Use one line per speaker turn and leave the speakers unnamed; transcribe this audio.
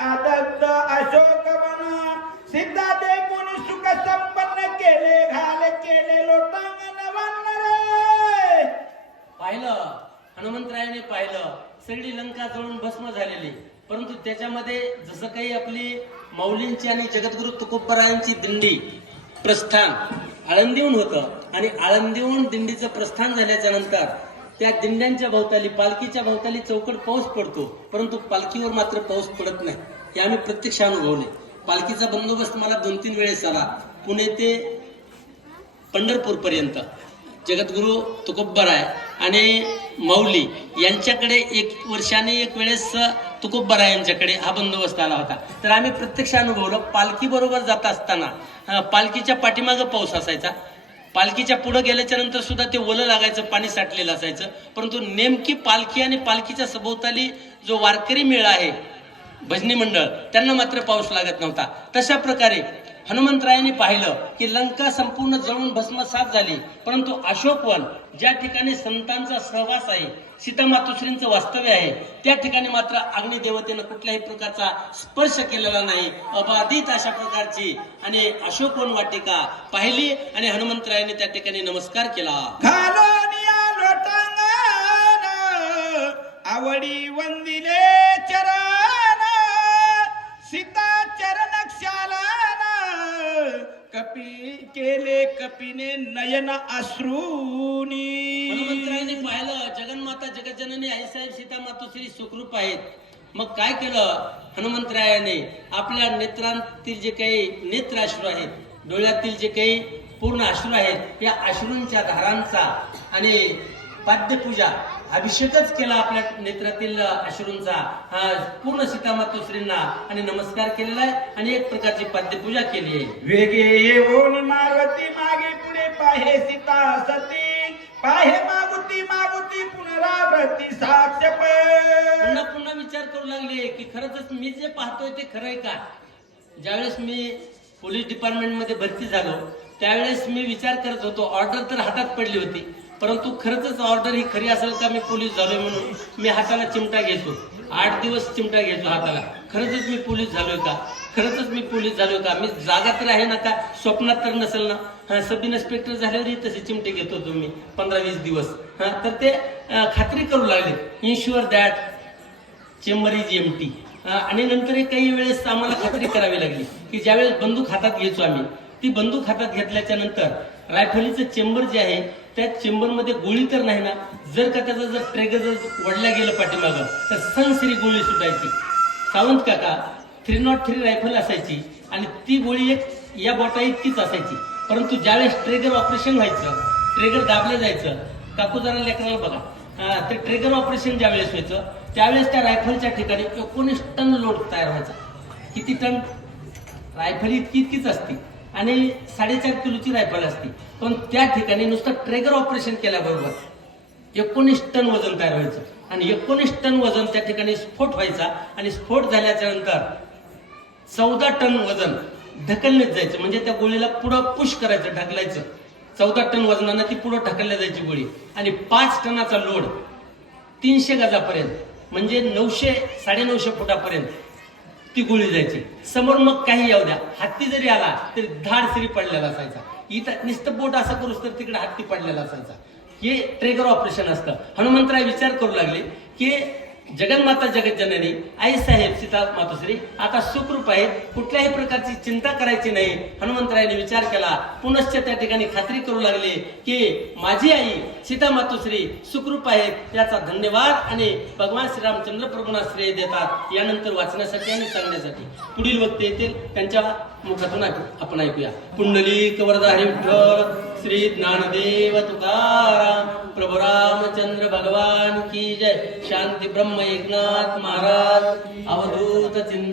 आदत्त अशोक वन सीता दे सुख संपन्न केले घाल केले लोटांगण वन रे
पाहिलं हनुमंतरायाने पाहिलं सगळी लंका जळून भस्म झालेली. परंतु त्याच्यामध्ये जसं काही आपली मौलींची आणि जगद्गुरु तुकोबरायांची दिंडी प्रस्थान आळंदीहून होतं. आणि आळंदीहून दिंडीचं प्रस्थान झाल्याच्यानंतर त्या दिंड्यांच्या भोवताली पालखीच्या भोवताली चौकट पाऊस पडतो. परंतु पालखीवर मात्र पाऊस पडत नाही. हे आम्ही प्रत्यक्ष अनुभवले पालखीचा बंदोबस्त मला दोन तीन वेळेस आला. पुणे ते पंढरपूर पर्यंत जगद्गुरु तुकोबराय आणि माऊली यांच्याकडे एक वर्षाने एक वेळेस तुकोब्बराय यांच्याकडे. हा बंदोबस्त आला होता. तर आम्ही प्रत्यक्ष अनुभवलं. पालखी बरोबर जात असताना पालखीच्या पाठीमागं पाऊस असायचा. पालखीच्या पुढे गेल्याच्यानंतर सुद्धा ते ओलं लागायचं पाणी साठलेलं असायचं. परंतु नेमकी पालखी आणि पालखीच्या सभोवताली जो वारकरी मेळा आहे भजनी मंडळ त्यांना मात्र पाऊस लागत नव्हता. तशा प्रकारे हनुमंतरायांनी पाहिलं की लंका संपूर्ण जळून भस्मसात झाली. परंतु अशोकवन ज्या ठिकाणी संतांचा सहवास आहे सीता मातोश्रींचं वास्तव्य आहे त्या ठिकाणी मात्र अग्निदेवतेनं कुठल्याही प्रकारचा स्पर्श केलेला नाही. अबाधित अशा प्रकारची आणि अशोकवन वाटिका पाहिली आणि हनुमंतरायांनी त्या ठिकाणी नमस्कार केला.
कपी केले कपीने नयन अश्रूनी.
हनुमंतरायांनी पाहिलं जगन्माता जगज्जननी आईसाहेब सीता मातोश्री सुखरूप आहेत. मग काय केलं? हनुमंतरायाने आपल्या नेत्रांतील जे काही नेत्र अश्रू आहेत डोळ्यातील जे काही पूर्ण अश्रू आहेत या अश्रूंच्या धारांचा आणि पाद्यपूजा अभिषेकच केला आपल्या नेत्रातील अश्रूंचा. पूर्ण सीता मातोश्रींना आणि नमस्कार केलेला आहे आणि एक प्रकारची पाद्यपूजा केली आहे.
वेगे येऊन मारुती मागे पुढे पाहे सीता सती. पाहे मागुती मागुती पुनरावृत्ती साक्ष
पुन्हा पुन्हा विचार करू लागले की खरंच मी जे पाहतोय ते खरं आहे का? ज्यावेळेस मी पोलीस डिपार्टमेंटमध्ये भरती झालो त्यावेळेस मी विचार करत होतो ऑर्डर तर हातात पडली होती. परंतु खरंच ऑर्डर ही खरी असेल का मी पोलीस झालोय म्हणून? मी हाताला चिमटा घेतो. आठ दिवस चिमटा घेतो हाताला. खरंच मी पोलीस झालोय का? खरंच मी पोलीस झालोय का? मी जागा तर आहे ना का? स्वप्नात तर नसेल ना? हा, सब इन्स्पेक्टर झाल्यावरही तसे चिमटे घेतो तुम्ही. पंधरा वीस दिवस. हा तर ते खात्री करू लागले. Ensure that chamber is empty आणि नंतर काही वेळेस आम्हाला खात्री करावी लागली की ज्यावेळेस बंदूक हातात घ्यायचो आम्ही ती बंदूक हातात घेतल्याच्या नंतर रायफलीचं चेंबर जे आहे त्या चेंबरमध्ये गोळी तर नाही ना? जर का त्याचा जर ट्रेगर जर वडल्या गेलं पाठीमागं तर सनसरी गोळी सुटायची. सावंत काका थ्री नॉट थ्री रायफल असायची आणि ती गोळी एक या बोटा इतकीच असायची. परंतु ज्यावेळेस ट्रेगर ऑपरेशन व्हायचं ट्रेगर दाबलं जायचं काकू जरा लेकराला बघा. ते ट्रेगर ऑपरेशन ज्यावेळेस व्हायचं त्यावेळेस त्या रायफलच्या ठिकाणी एकोणीस टन लोड तयार व्हायचा. किती टन? रायफल इतकी इतकीच असती. आणि साडेचार किलोची रायफल असती. पण त्या ठिकाणी नुसतं ट्रेगर ऑपरेशन केल्याबरोबर एकोणीस टन वजन तयार व्हायचं. आणि एकोणीस टन वजन त्या ठिकाणी स्फोट व्हायचा. आणि स्फोट झाल्याच्यानंतर चौदा टन वजन ढकलण्यात जायचं. म्हणजे त्या गोळीला पुढं पुश करायचं ढकलायचं. चौदा टन वजनानं ती पुढं ढकलल्या जायची गोळी. आणि पाच टनाचा लोड तीनशे गजापर्यंत म्हणजे नऊशे साडेनऊशे फुटापर्यंत ती गोळी जायची. समोर मग काही येऊ द्या. हत्ती जरी आला तरी धाड सरी पडलेला असायचा. इथं नुसतं बोट असं करूस तर तिकडे हत्ती पडलेला असायचा. हे ट्रेगर ऑपरेशन असतं. हनुमंतराय विचार करू लागले की जगन्माता जगज्जननी आई साहेब सीता मातोश्री आता सुखरूप आहेत कुठल्याही प्रकारची चिंता करायची नाही. हनुमंतरायाने विचार केला पुनश्च त्या ठिकाणी खात्री करू लागले की माझी आई सीता मातोश्री सुखरूप आहेत याचा धन्यवाद आणि भगवान श्रीरामचंद्र प्रभूंना श्रेय देतात. यानंतर वाचण्यासाठी आणि सांगण्यासाठी. पुढील वक्ते येतील त्यांच्या मुखातून ऐकू- आपण ऐकूया. पुंडली कवरदा हे विठ्ठल श्री ज्ञानदेव तुकाराम प्रभु रामचंद्र भगवान की जय। शांती ब्रह्म एकनाथ महाराज अवधूत चिंता